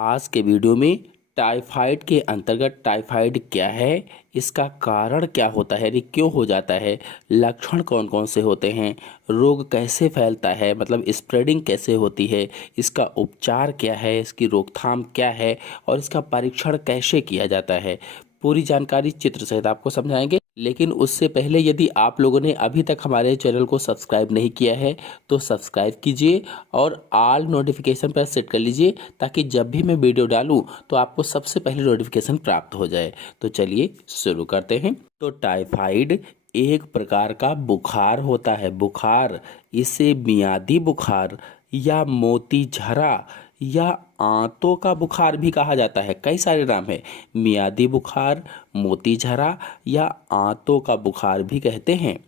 आज के वीडियो में टाइफाइड के अंतर्गत टाइफाइड क्या है, इसका कारण क्या होता है, यानी क्यों हो जाता है, लक्षण कौन कौन से होते हैं, रोग कैसे फैलता है, मतलब स्प्रेडिंग कैसे होती है, इसका उपचार क्या है, इसकी रोकथाम क्या है और इसका परीक्षण कैसे किया जाता है, पूरी जानकारी चित्र सहित आपको समझाएंगे। लेकिन उससे पहले यदि आप लोगों ने अभी तक हमारे चैनल को सब्सक्राइब नहीं किया है तो सब्सक्राइब कीजिए और ऑल नोटिफिकेशन पर सेट कर लीजिए ताकि जब भी मैं वीडियो डालूं तो आपको सबसे पहले नोटिफिकेशन प्राप्त हो जाए। तो चलिए शुरू करते हैं। तो टाइफाइड एक प्रकार का बुखार होता है। बुखार, इसे मियादी बुखार या मोती झरा या आंतों का बुखार भी कहा जाता है। कई सारे नाम है, मियादी बुखार, मोती झरा या आंतों का बुखार भी कहते हैं।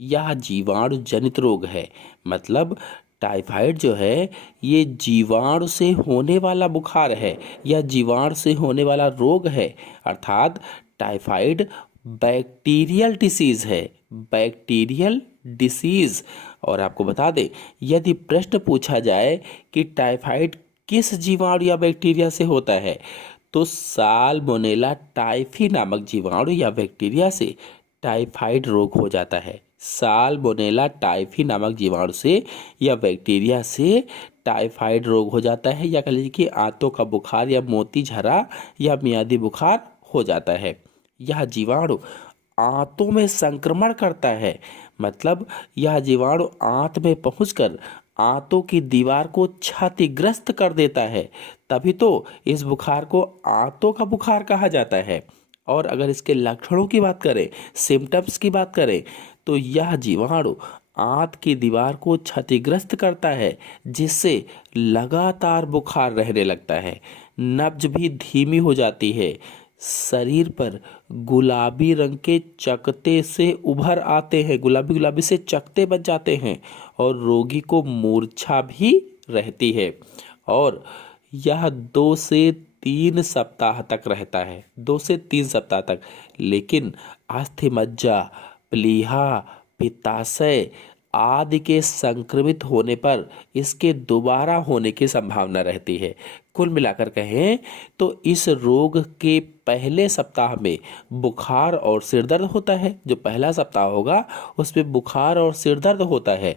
यह जीवाणु जनित रोग है, मतलब टाइफाइड जो है ये जीवाणु से होने वाला बुखार है या जीवाणु से होने वाला रोग है। अर्थात टाइफाइड बैक्टीरियल डिसीज है, बैक्टीरियल डिसीज। और आपको बता दें, यदि प्रश्न पूछा जाए कि टाइफाइड किस जीवाणु या बैक्टीरिया से होता है तो साल्मोनेला टाइफी नामक जीवाणु या बैक्टीरिया से टाइफाइड रोग हो जाता है। साल्मोनेला टाइफी नामक जीवाणु से या बैक्टीरिया से टाइफाइड रोग हो जाता है, या कह लीजिए कि आंतों का बुखार या मोती झरा या मियादी बुखार हो जाता है। यह जीवाणु आंतों में संक्रमण करता है, मतलब यह जीवाणु आंत में पहुंचकर आंतों की दीवार को क्षतिग्रस्त कर देता है। तभी तो इस बुखार को आंतों का बुखार कहा जाता है। और अगर इसके लक्षणों की बात करें, सिम्टम्स की बात करें, तो यह जीवाणु आंत की दीवार को क्षतिग्रस्त करता है, जिससे लगातार बुखार रहने लगता है, नब्ज भी धीमी हो जाती है, शरीर पर गुलाबी रंग के चकत्ते से उभर आते हैं, गुलाबी गुलाबी से चकत्ते बन जाते हैं और रोगी को मूर्छा भी रहती है। और यह 2 से 3 सप्ताह तक रहता है, 2 से 3 सप्ताह तक। लेकिन अस्थिमज्जा, प्लीहा, पित्ताशय आदि के संक्रमित होने पर इसके दोबारा होने की संभावना रहती है। कुल मिलाकर कहें तो इस रोग के पहले सप्ताह में बुखार और सिरदर्द होता है। जो पहला सप्ताह होगा उसमें बुखार और सिरदर्द होता है।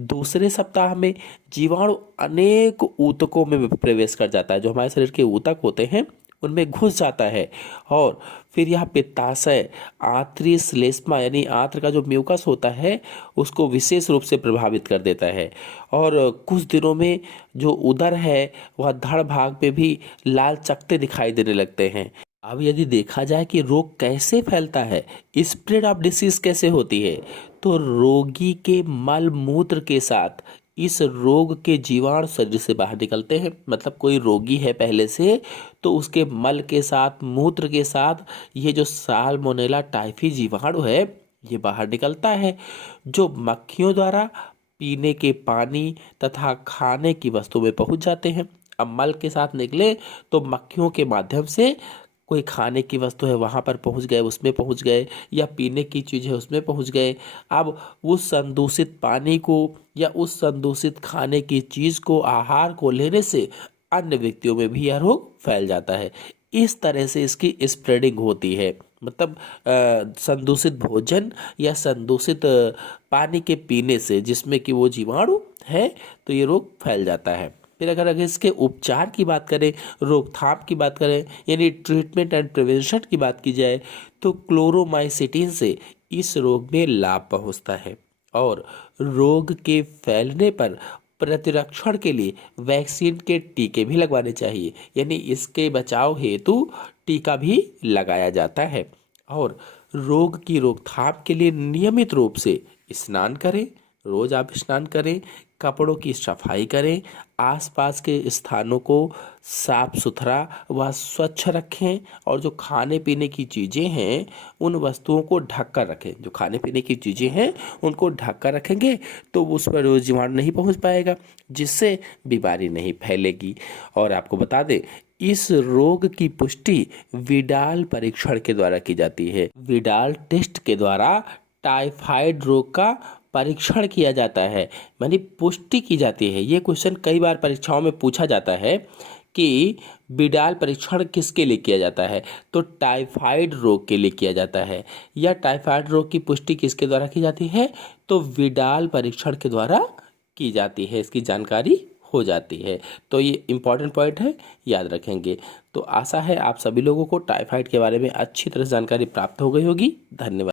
दूसरे सप्ताह में जीवाणु अनेक ऊतकों में प्रवेश कर जाता है, जो हमारे शरीर के ऊतक होते हैं उनमें घुस जाता है। और फिर यह पित्ताशय आंतरी श्लेष्मा यानी आंत्र का जो म्यूकस होता है उसको विशेष रूप से प्रभावित कर देता है। और कुछ दिनों में जो उदर है वह धड़ भाग पे भी लाल चकत्ते दिखाई देने लगते हैं। अब यदि देखा जाए कि रोग कैसे फैलता है, स्प्रेड ऑफ डिसीज कैसे होती है, तो रोगी के मल मूत्र के साथ इस रोग के जीवाणु शरीर से बाहर निकलते हैं। मतलब कोई रोगी है पहले से तो उसके मल के साथ, मूत्र के साथ ये जो साल्मोनेला टाइफी जीवाणु है ये बाहर निकलता है, जो मक्खियों द्वारा पीने के पानी तथा खाने की वस्तु में पहुंच जाते हैं। अब मल के साथ निकले तो मक्खियों के माध्यम से कोई खाने की वस्तु है वहां पर पहुंच गए, उसमें पहुंच गए, या पीने की चीज़ है उसमें पहुंच गए। अब उस संदूषित पानी को या उस संदूषित खाने की चीज़ को, आहार को लेने से अन्य व्यक्तियों में भी यह रोग फैल जाता है। इस तरह से इसकी स्प्रेडिंग होती है। मतलब संदूषित भोजन या संदूषित पानी के पीने से जिसमें कि वो जीवाणु है तो ये रोग फैल जाता है। फिर अगर इसके उपचार की बात करें, रोकथाम की बात करें, यानी ट्रीटमेंट एंड प्रिवेंशन की बात की जाए, तो क्लोरोमाइसिटिन से इस रोग में लाभ पहुंचता है। और रोग के फैलने पर प्रतिरक्षण के लिए वैक्सीन के टीके भी लगवाने चाहिए, यानी इसके बचाव हेतु टीका भी लगाया जाता है। और रोग की रोकथाम के लिए नियमित रूप से स्नान करें, रोज आप स्नान करें, कपड़ों की सफाई करें, आसपास के स्थानों को साफ सुथरा व स्वच्छ रखें, और जो खाने पीने की चीज़ें हैं उन वस्तुओं को ढक कर रखें। जो खाने पीने की चीज़ें हैं उनको ढक कर रखेंगे तो उस पर वो जीवाणु नहीं पहुंच पाएगा, जिससे बीमारी नहीं फैलेगी। और आपको बता दें, इस रोग की पुष्टि विडाल परीक्षण के द्वारा की जाती है। विडाल टेस्ट के द्वारा टाइफाइड रोग का परीक्षण किया जाता है, यानी पुष्टि की जाती है। ये क्वेश्चन कई बार परीक्षाओं में पूछा जाता है कि विडाल परीक्षण किसके लिए किया जाता है, तो टाइफाइड रोग के लिए किया जाता है। या टाइफाइड रोग की पुष्टि किसके द्वारा की जाती है, तो विडाल परीक्षण के द्वारा की जाती है, इसकी जानकारी हो जाती है। तो ये इंपॉर्टेंट पॉइंट है, याद रखेंगे। तो आशा है आप सभी लोगों को टाइफाइड के बारे में अच्छी तरह से जानकारी प्राप्त हो गई होगी। धन्यवाद।